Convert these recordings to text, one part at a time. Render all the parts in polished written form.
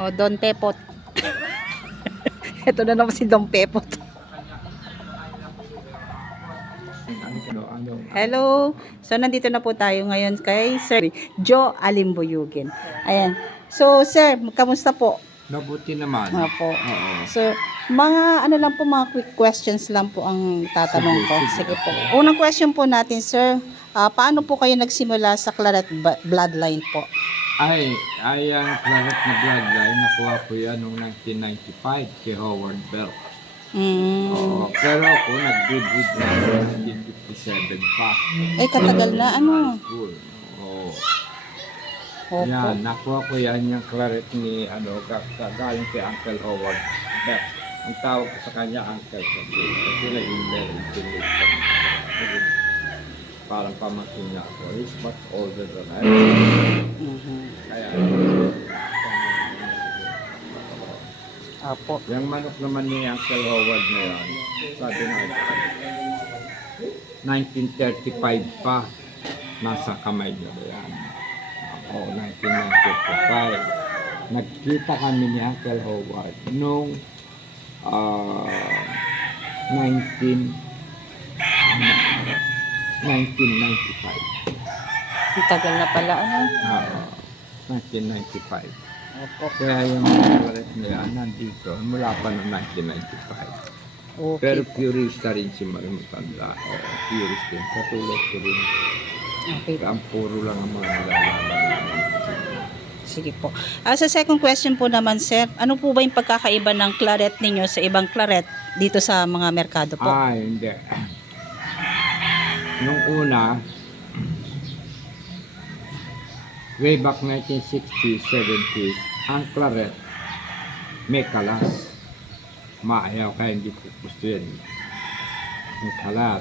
O, Don Pepot. Ito na naman si Don Pepot. Hello. So, nandito na po tayo ngayon kay Sir Joe Alimbuyugin. Ayan. So, sir, kamusta po? Mabuti naman. Opo. Oo. So, mga ano lang po, mga quick questions lang po ang tatanong ko. Sige po. Unang question po natin, sir. Paano po kayo nagsimula sa Claret bloodline po? Ay, ang Claret na bloodline, nakuha ko yan noong 1995 kay Howard Bell. Oo, pero ako nag-breed na 1957 pa. Ay, katagal na, ano? School. Oo. Opo. Yan, nakuha ko yan yung Claret ni, galing kay Uncle Howard Bell. Ang tawag ko sa kanya, Uncle kasi naging very intelligent. Parang pamangkin niya ako. He's much older than I am. Kaya, Opo. yung manok naman ni Uncle Howard na yan, sabi nga, 1935 pa, nasa kamay niya yan. Ako, 1995. Nagkita kami ni Uncle Howard noong 1995. Ang tagal na pala, ano? 1995. Opo. Kaya yung Claret na yan, nandito, mula pa noong 1995. Okay. Pero purista rin si Marimutanda. Purist din. Katulad ko rin. Okay. Ang puro lang ang mga nilalaman namin. Sige po. Sa second question po naman, sir, ano po ba yung pagkakaiba ng Claret ninyo sa ibang Claret dito sa mga merkado po? Hindi. Nung una, way back 1960s, 70s, ang Claret may kalas. Maayaw kaya hindi ko gusto yan. May kalas.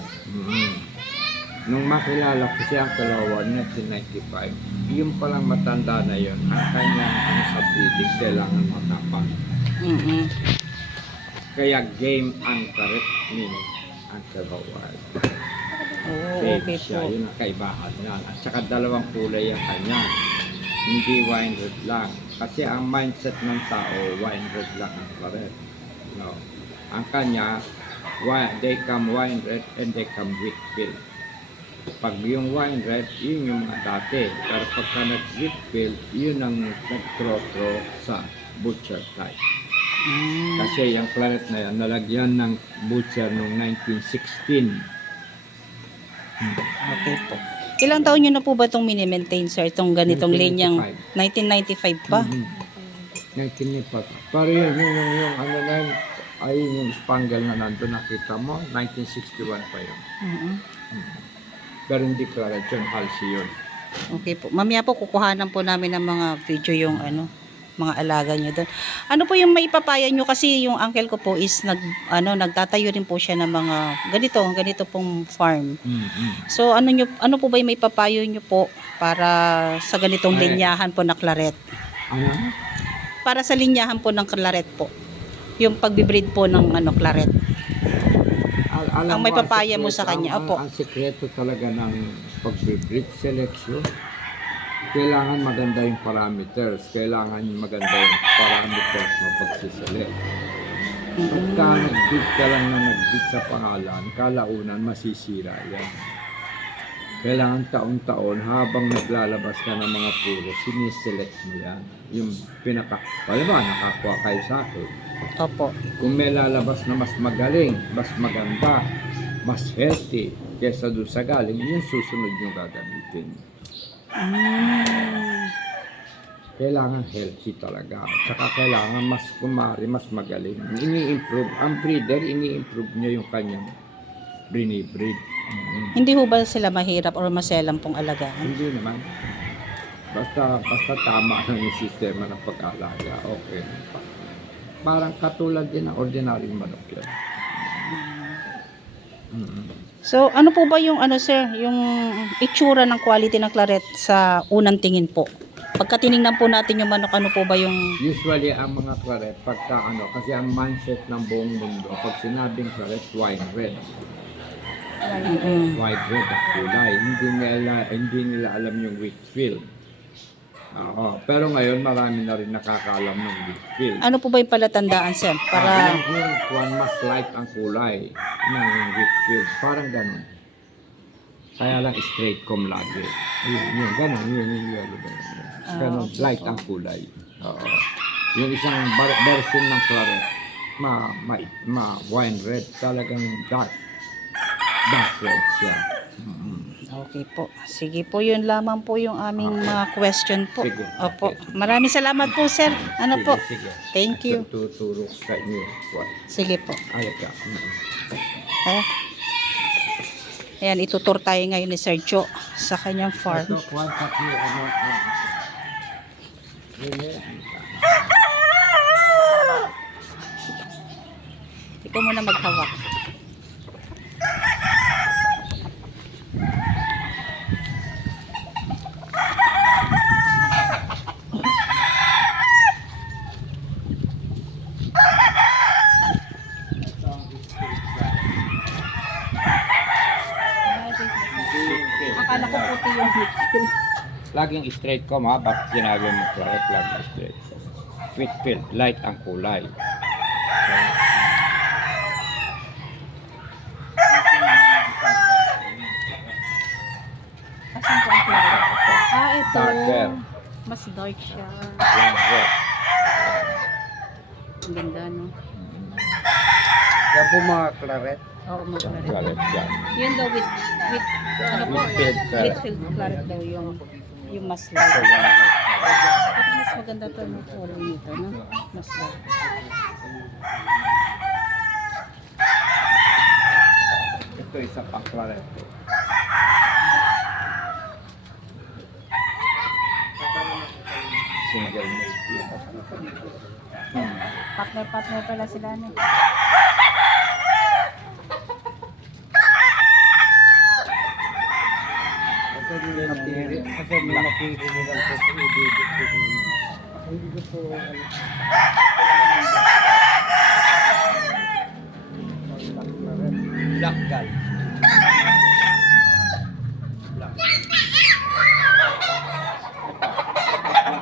Nung makilala ko si Uncle Howard 1995, yung palang matanda na yun, ang kanyang sa breeding, kailangan matapang. Kaya game ang Claret ni Uncle Howard. Okay Siya, po. yun ang kaibahan niya. At saka dalawang kulay ang kanya. Hindi wine red lang. Kasi ang mindset ng tao, wine red lang ang Claret. No. Ang kanya, they come wine red and they come Whitfield. Pag yung wine red, yun yung mga dati. Pero pagka nag-Whitfield, yun ang nag-trotro sa butcher type. Kasi yung Claret na yan, nalagyan ng butcher noong 1916. Okay po. Ilang taon nyo na po ba itong mini-maintain, sir? Itong ganitong linyang 1995 pa? 1995. Pero yun, yung ano na yun, ay yung spangle na nandun, nakita mo, 1961 pa yun. Pero hindi Claret yun, halsey yun. Okay po. Mamaya po, kukuhanan po namin ng mga video yung mga alaga nyo doon. Ano po yung maipapaya nyo? Kasi yung uncle ko po is nagtatayo rin po siya ng mga ganito pong farm. So ano po ba yung maipapayo nyo po para sa ganitong linyahan po na Claret? Ano? Para sa linyahan po ng Claret po. Yung pagbibreed po ng Claret. Ang may papaya mo sa kanya, opo. Ang sekreto talaga ng pag-breed selection, kailangan maganda yung parameters, kailangan maganda yung parameters mo pagsiselect. Pagka nag-breed ka lang na nag-breed sa pangalan, kalaunan masisira yan. Kailangan taon-taon habang naglalabas ka ng mga puro, siniselect mo yan. Yung wala ba, nakakuha kayo sa akin. Opo. Kung may lalabas na mas magaling, mas maganda, mas healthy, kesa doon sa galing, yung susunod yung gagamitin. Kailangan healthy talaga. Saka kailangan mas mas magaling. Ini-improve. Ang breeder, ini-improve niya yung kanyang breed. Hindi ho ba sila mahirap or maselang pong alagaan? Hindi naman. Basta tama lang yung sistema ng pag-alaga. Okay. Parang katulad din ng ordinary manok yan. So, ano po ba yung sir, yung itsura ng quality ng Claret sa unang tingin po? Pagka tiningnan po natin yung manok, ano po ba yung... Usually, ang mga Claret, kasi ang mindset ng buong mundo, pag sinabing Claret, wine red. White red ang kulay. Hindi nila alam yung Whitfield. Oo. Pero ngayon, marami na rin nakakaalam ng Whitfield. Ano po ba yung palatandaan, sir? Para Yung one mas light ang kulay ng Whitfield. Parang ganun. Kaya lang straight comb lagi. Yun, ganun. Yun, yellow. Ganun, okay light po. ang kulay. Oo. Yung isang version ng claret, wine red. Talagang dark red siya. Okay po. Sige po, yun lamang po yung aming mga question po. Sige. Opo. Maraming salamat po, sir. Ano po? Sige. Thank you. Tuturo sa inyo. Sige po. Alika. Ayan. Ayan, itutur tayo ngayon ni Sir Joe sa kanyang farm. Ito, kuwan sa piyo. Ikaw muna maghawak. Akala ko puti yung Whitfield. Laging straight ko ha, bakit sinabi mo correct, laging straight ko. Whitfield, light ang kulay. Asan po ang claret? Ito. Darker. Mas dark siya. Yan, red. Ang ganda, no? Yan po mga claret. Oo, mga claret. Correct yan. Yun daw with ano po? Whitfield claret. Whitfield claret daw yung mas light. Ito mas maganda to, no? Color nito, no? Mas light. Ito isa pang claret. Single male. Partner pala sila, no? Ito nila napili. Kasi nila napili nila po sa ibibig ko. Hindi ko po Black gal.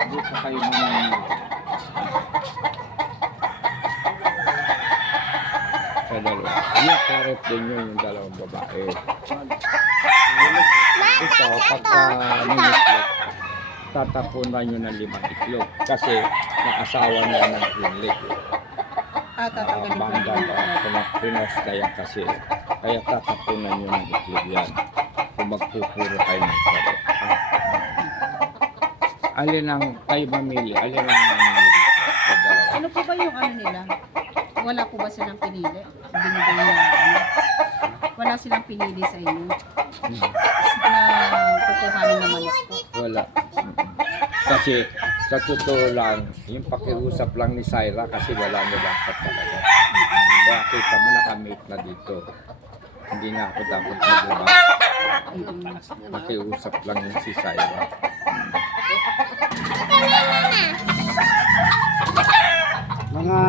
Dito kayo naman. Sa dalawa. Yung carrot din yun, yung dalawang babae. Ito, pagka ninitlog, tatapunan nyo ng 5 itlog. Kasi naasawa niya ng inlet. Tatanggalin ko Banda yung pinos na yan kasi. Kaya tatapunan nyo ng itlog yan. Kung magpupuro kayo ng carrot. Alin ang kayo mamili? Alin ang mamili? Sa dalawa. Ano po ba yung ano nila? Wala po ba silang pinili? Binigay na ano? Wala silang pinili sa inyo? Na kukuhanin ng manok po? Wala. Kasi sa totoo lang, yung pakiusap lang ni Syra kasi wala na dapat talaga. Kaya kita mo nakamate na dito. Hindi na ako dapat maglabas. Pakiusap lang yung si Syra. mga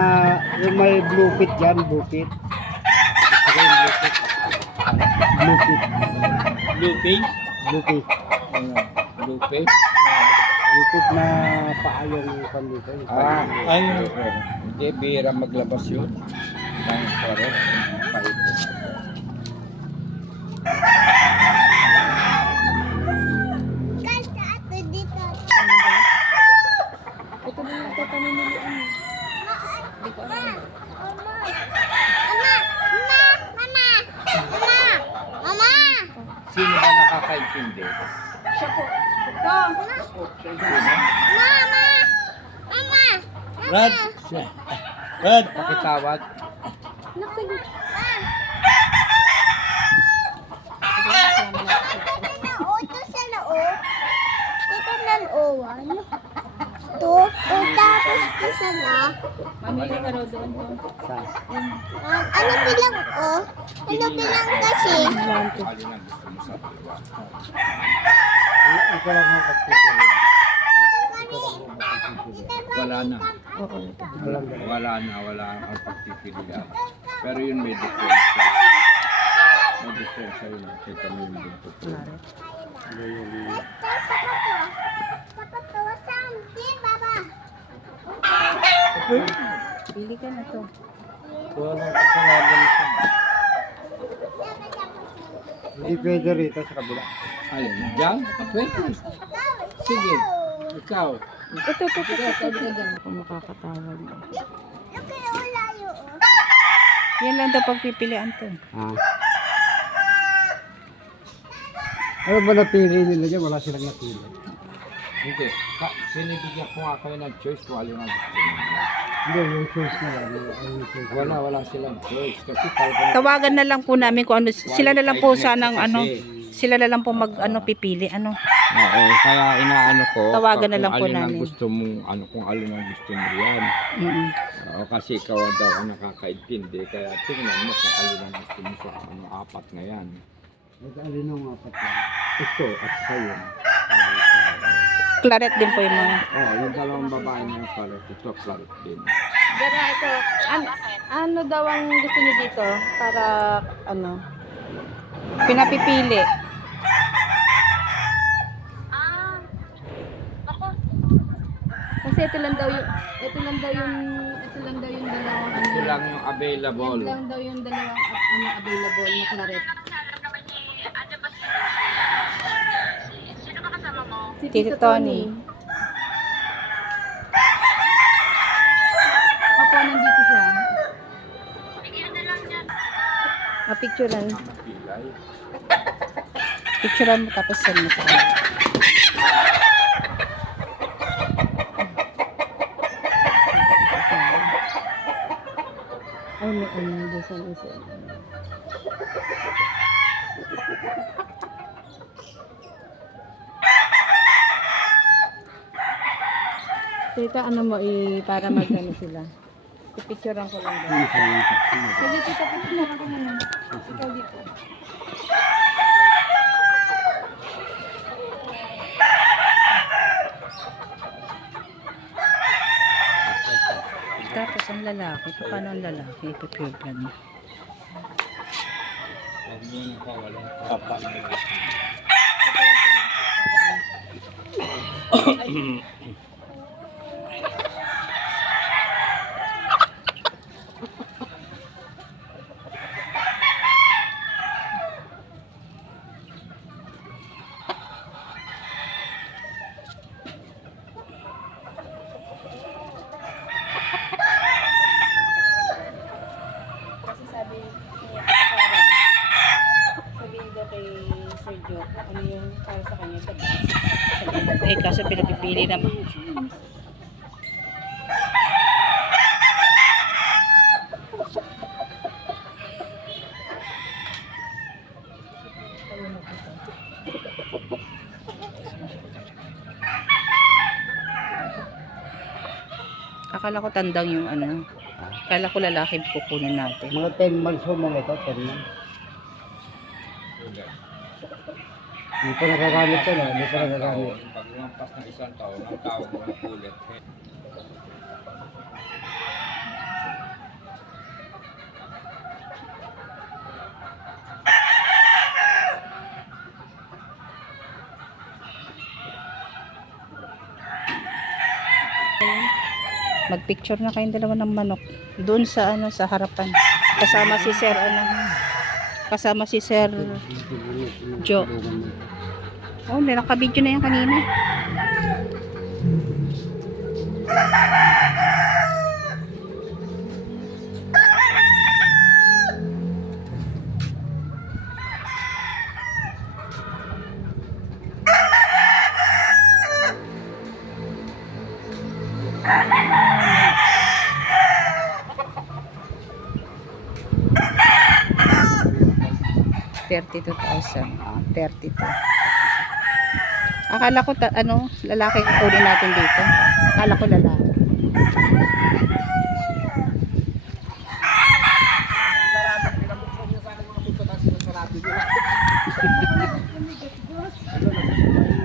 yung may blue pit dyan, blue pit. Saka yung blue pit. Blue pit. Blue face? Blue pit. Blue face? Blue pit na paayong pandito. Ay, hindi, bihira maglabas yun. Ng forest. Pahito. Ito na yung tatanong nila. Hindi ko alam. Sino ba nakakaintindi? Siya po. Rad! Rad! Pakitawag. Mamili ka raw doon. Ano bilang o? Ano bilang kasi? Alin ang gusto mo sa dalawa? Ito lang ang pagpipili. Wala na. Alam mo. Wala ang pagpipilian. Pero yun may diferensya. May diferensya yun. Kita mo yung dito. Ano yung Sa kato. Sa kato. Sa Pili ka na to. Walang kasalanan ito. Hindi pwede rito sa kabila. Alin, dyan? Pwede. Sige, ikaw. Ito. Ako makakatawag. Look at all layo, oh. Yan lang daw pagpipilian to. Ah. Ano ba napili nila dyan? Wala silang napili. Hindi. Sinibigyan ko nga kayo ng choice kung alin ang gusto nila. Hindi, yung choice na lang. Yung choice. Wala silang choice. Kasi talagang... Tawagan na lang po namin kung ano, sila na lang po sanang ano, sila na lang po mag ano pipili ano. Oo, kaya inaano ko. Tawagan na kung lang po alin ang namin. gusto mong, kung alin ang gusto mo yan. Mm. Oo, kasi ikaw daw ang nakakaintindi. Kaya tingnan mo kung alin ang gusto mo sa apat na yan. Ito, alin ang apat yan? Ito at sa'yo. Claret din po yung mga. Oo, yung dalawang babae na yung palit. Ito, palit din. Gara ito. Ano daw ang gusto niyo dito para ano? Pinapipili. Kasi ito lang daw yung dalawang Ito lang yung available. Yan lang daw yung dalawang ano available na claret. Si Tito Tony. Opo, nandito siya. Picturean. Napilay. Picturean mo tapos send mo sa kanya. Ay, may ano, doon sa isa. Tita, ano mo, para mag-ano sila? Ipicturean ko lang doon. Sige, tita, picturean ko na lang. Ikaw dito. Tapos ang lalaki, paano ang lalaki? Ipipiglan mo. Huwag mo nang kawalan papa. Kasi sabi niya Sarah, sabihin daw kay Sir Joe, ano yung para sa kanya sa bus. Eh, kaso pinapipili naman. Akala ko tandang yung ano. Akala ko lalaki kukunin natin. Mga 10 months ho mga ito, 10 months. Hindi pa nakagamit ko na, hindi pa nakagamit. Pag lumampas ng isang taon, ang tawag mo ng ulit. Magpicture na kayong dalawa ng manok doon sa ano sa harapan. Kasama si Sir ano. Kasama si Sir Joe. Oh, naka-video na yan kanina. $32,000. 32. Akala ko ano, lalaki kukunin natin dito. Akala ko lalaki. Ano